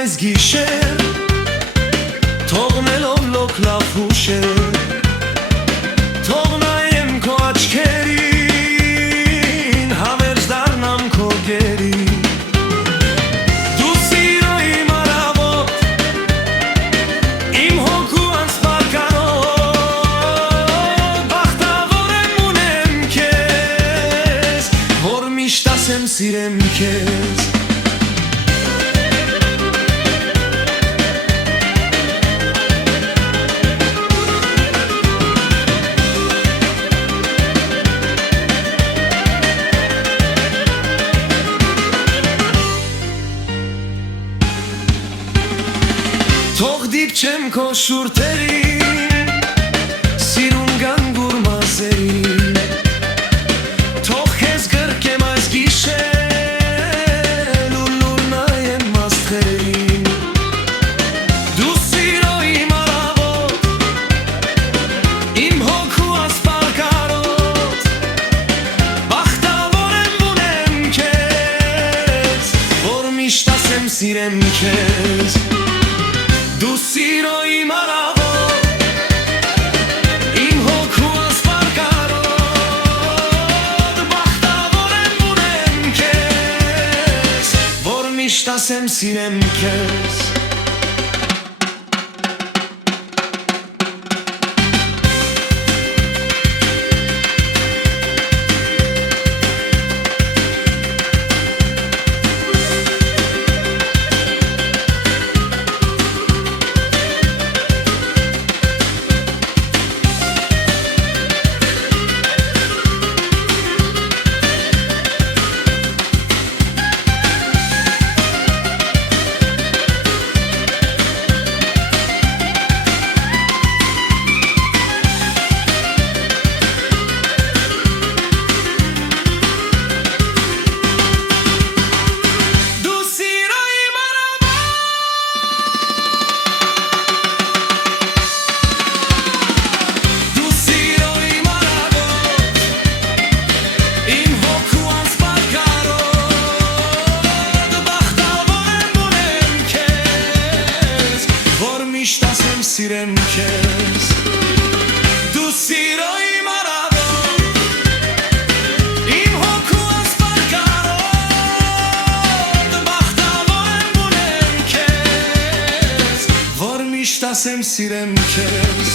այս գիշեր թողնելով լոկ լավ հուշեր թող նայեմ քո աչքերին հավերժ դառնամ քո գերին դու սիրո իմ արավոտ իմ հոգու անսպարկանոտ բախտավոր եմ ունեմ քեզ որ միշտ ասեմ սիրեմ քեզ Թող դիպչեմ քո շուրթերին, սիրուն գանգուր մազերին Թող քեզ գրկեմ այս գիշեր ու լուր նայեմ աստղերին Դու սիրո իմ արավոտ, իմ հոգու ասպարկարոտ Բախտավոր եմ ունեմ քեզ, որ միշտ ասեմ սիրեմ քեզ Դու սիրո իմ արավոտ, իմ հոգու ասպարկարոտ Բախտավոր եմ ունեմ քեզ, որ միշտ ասեմ սիրեմ քեզ Միշտ ասեմ սիրեմ քեզ Դու սիրո իմ արավոտ Իմ հոգու ասպարկարոտ Բախտավոր եմ ունեմ քեզ Որ միշտ ասեմ սիրեմ քեզ